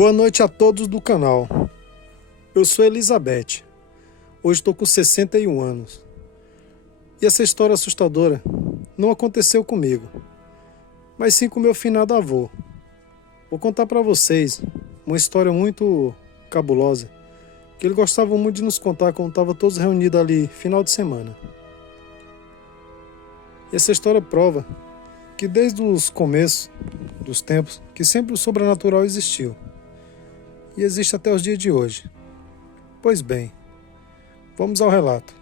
Boa noite a todos do canal. Eu sou Elizabeth. Hoje estou com 61 anos. E essa história assustadora não aconteceu comigo, mas sim com meu finado avô. Vou contar para vocês uma história muito cabulosa, que ele gostava muito de nos contar quando estava todos reunidos ali final de semana. E essa história prova que desde os começos dos tempos, que sempre o sobrenatural existiu. E existe até os dias de hoje. Pois bem, vamos ao relato.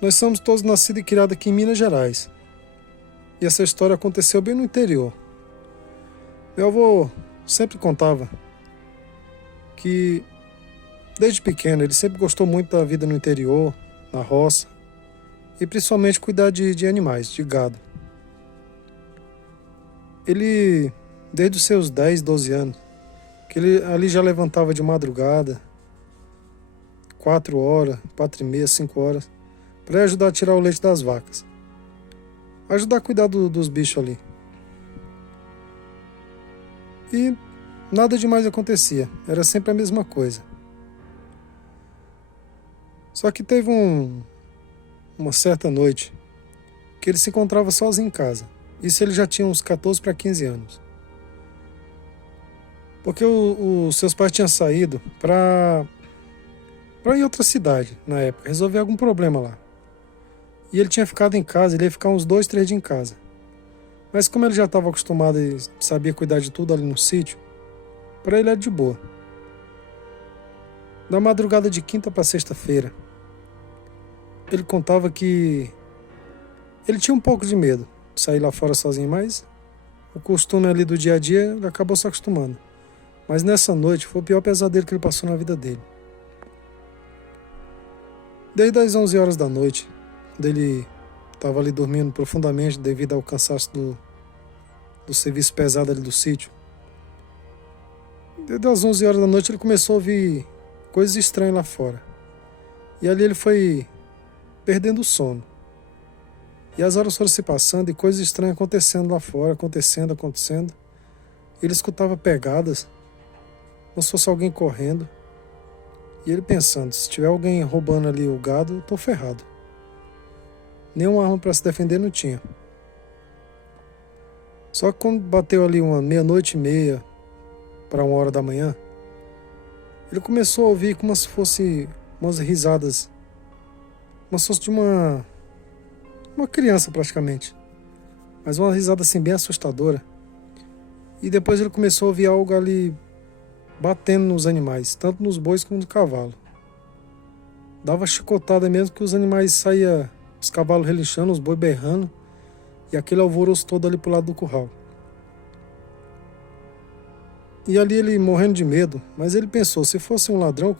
Nós somos todos nascidos e criados aqui em Minas Gerais. E essa história aconteceu bem no interior. Meu avô sempre contava que, desde pequeno, ele sempre gostou muito da vida no interior, na roça, e principalmente cuidar de animais, de gado. Ele, desde os seus 10, 12 anos, que ele ali já levantava de madrugada, 4 horas, 4 e meia, 5 horas, para ajudar a tirar o leite das vacas. Ajudar a cuidar dos bichos ali. E nada demais acontecia, era sempre a mesma coisa. Só que teve uma certa noite que ele se encontrava sozinho em casa. Isso ele já tinha uns 14 para 15 anos. Porque os seus pais tinham saído para ir em outra cidade na época, resolver algum problema lá. E ele tinha ficado em casa, ele ia ficar uns 2, 3 dias em casa. Mas como ele já estava acostumado e sabia cuidar de tudo ali no sítio, para ele era de boa. Na madrugada de quinta para sexta-feira, ele contava que ele tinha um pouco de medo de sair lá fora sozinho, mas o costume ali do dia a dia ele acabou se acostumando. Mas nessa noite foi o pior pesadelo que ele passou na vida dele. Desde as 11 horas da noite, quando ele estava ali dormindo profundamente devido ao cansaço do serviço pesado ali do sítio, desde as 11 horas da noite ele começou a ouvir coisas estranhas lá fora. E ali ele foi perdendo o sono. E as horas foram se passando e coisas estranhas acontecendo lá fora, acontecendo. Ele escutava pegadas, como se fosse alguém correndo. E ele pensando, se tiver alguém roubando ali o gado, eu tô ferrado. Nenhuma arma para se defender não tinha. Só que quando bateu ali uma meia-noite e meia para 1 hora da manhã, ele começou a ouvir como se fosse umas risadas, como se fosse de uma criança praticamente, mas uma risada assim bem assustadora. E depois ele começou a ouvir algo ali batendo nos animais, tanto nos bois como no cavalo. Dava chicotada mesmo que os animais saíam, os cavalos relinchando, os bois berrando, e aquele alvoroço todo ali pro lado do curral. E ali ele morrendo de medo, mas ele pensou, se fosse um ladrão,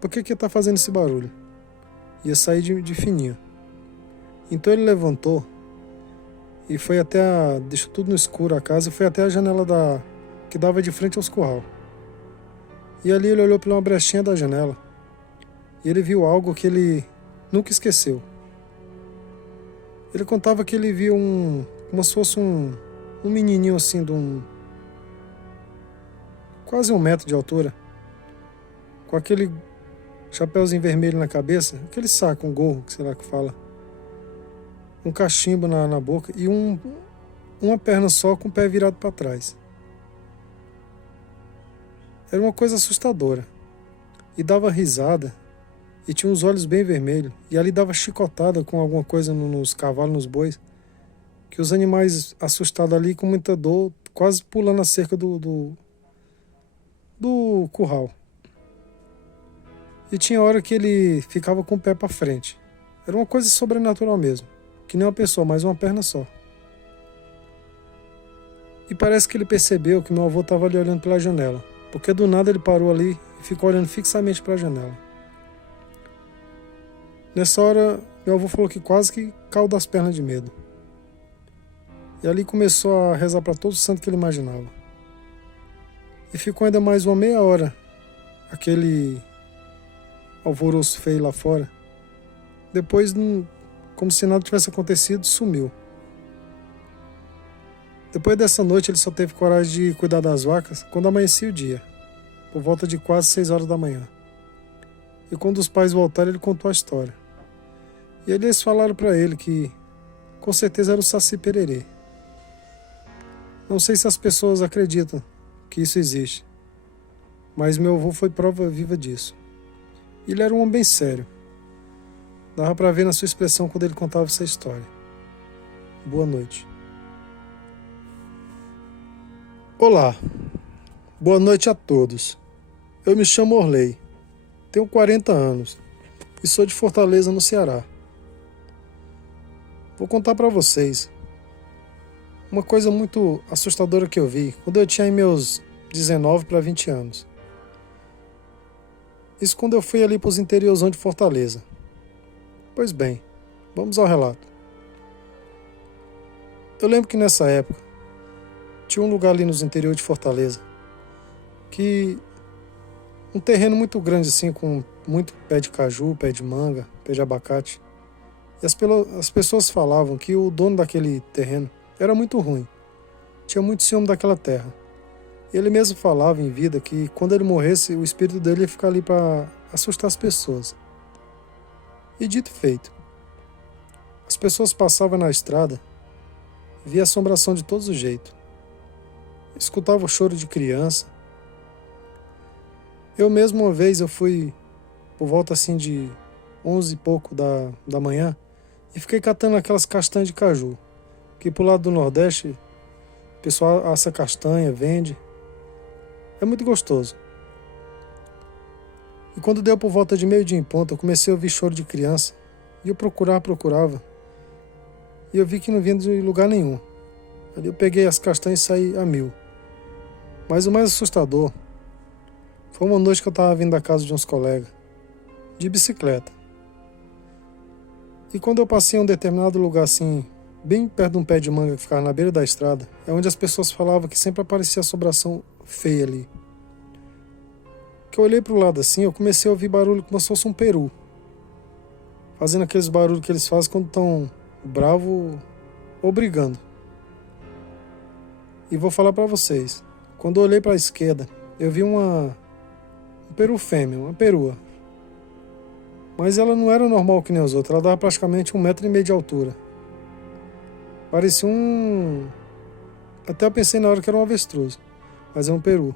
por que ia estar fazendo esse barulho? Ia sair de fininho. Então ele levantou e foi deixou tudo no escuro a casa e foi até a janela que dava de frente aos curral. E ali ele olhou pela uma brechinha da janela e ele viu algo que ele nunca esqueceu. Ele contava que ele viu como se fosse um menininho assim quase 1 metro de altura, com aquele chapéuzinho vermelho na cabeça, aquele saco, um gorro, sei lá que fala, um cachimbo na boca e uma perna só com o pé virado para trás. Era uma coisa assustadora. E dava risada e tinha os olhos bem vermelhos. E ali dava chicotada com alguma coisa nos cavalos, nos bois, que os animais assustados ali com muita dor, quase pulando a cerca do curral. E tinha hora que ele ficava com o pé para frente. Era uma coisa sobrenatural mesmo. Que nem uma pessoa, mas uma perna só. E parece que ele percebeu que meu avô estava ali olhando pela janela, porque do nada ele parou ali e ficou olhando fixamente para a janela. Nessa hora, meu avô falou que quase que caiu das pernas de medo. E ali começou a rezar para todo o santo que ele imaginava. E ficou ainda mais uma meia hora, aquele alvoroço feio lá fora. Depois, como se nada tivesse acontecido, sumiu. Depois dessa noite ele só teve coragem de cuidar das vacas quando amanhecia o dia, por volta de quase 6 horas da manhã. E quando os pais voltaram ele contou a história. E eles falaram para ele que com certeza era o Saci Pererê. Não sei se as pessoas acreditam que isso existe, mas meu avô foi prova viva disso. Ele era um homem bem sério. Dava para ver na sua expressão quando ele contava essa história. Boa noite. Olá, boa noite a todos. Eu me chamo Orley, tenho 40 anos e sou de Fortaleza, no Ceará. Vou contar para vocês uma coisa muito assustadora que eu vi quando eu tinha meus 19 para 20 anos. Isso quando eu fui ali para os interiorzão de Fortaleza. Pois bem, vamos ao relato. Eu lembro que nessa época tinha um lugar ali nos interiores de Fortaleza que um terreno muito grande assim, com muito pé de caju, pé de manga, pé de abacate. E as pessoas falavam que o dono daquele terreno era muito ruim, tinha muito ciúme daquela terra. Ele mesmo falava em vida que quando ele morresse o espírito dele ia ficar ali para assustar as pessoas. E dito e feito, as pessoas passavam na estrada, via assombração de todos os jeitos. Escutava o choro de criança. Eu mesmo uma vez eu fui por volta assim de 11 e pouco da manhã e fiquei catando aquelas castanhas de caju, que pro lado do Nordeste o pessoal assa castanha, vende. É muito gostoso. E quando deu por volta de meio-dia em ponto, eu comecei a ouvir choro de criança. E eu procurava. E eu vi que não vinha de lugar nenhum. Ali eu peguei as castanhas e saí a mil. Mas o mais assustador foi uma noite que eu estava vindo da casa de uns colegas, de bicicleta. E quando eu passei em um determinado lugar assim, bem perto de um pé de manga que ficava na beira da estrada, é onde as pessoas falavam que sempre aparecia assombração feia ali. Que eu olhei para o lado assim, eu comecei a ouvir barulho como se fosse um peru, fazendo aqueles barulhos que eles fazem quando estão bravos ou brigando. E vou falar para vocês, quando eu olhei para a esquerda, eu vi um peru fêmea, uma perua. Mas ela não era normal que nem os outros, ela dava praticamente 1,5 m de altura. Parecia até eu pensei na hora que era um avestruz, mas é um peru.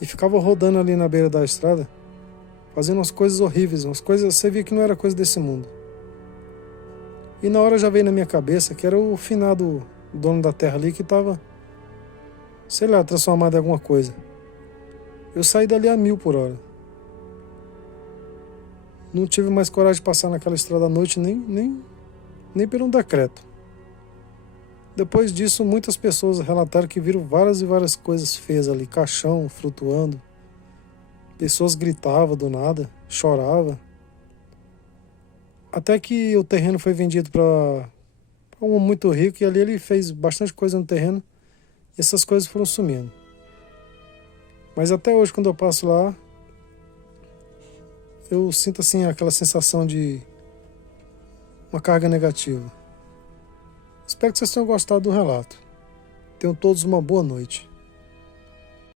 E ficava rodando ali na beira da estrada, fazendo umas coisas horríveis, umas coisas, você via que não era coisa desse mundo. E na hora já veio na minha cabeça que era o finado dono da terra ali que estava, sei lá, transformado em alguma coisa. Eu saí dali a 1000 por hora. Não tive mais coragem de passar naquela estrada à noite, nem por um decreto. Depois disso, muitas pessoas relataram que viram várias e várias coisas feias ali, caixão flutuando, pessoas gritavam do nada, choravam. Até que o terreno foi vendido para um muito rico e ali ele fez bastante coisa no terreno e essas coisas foram sumindo. Mas até hoje, quando eu passo lá, eu sinto assim aquela sensação de uma carga negativa. Espero que vocês tenham gostado do relato. Tenham todos uma boa noite.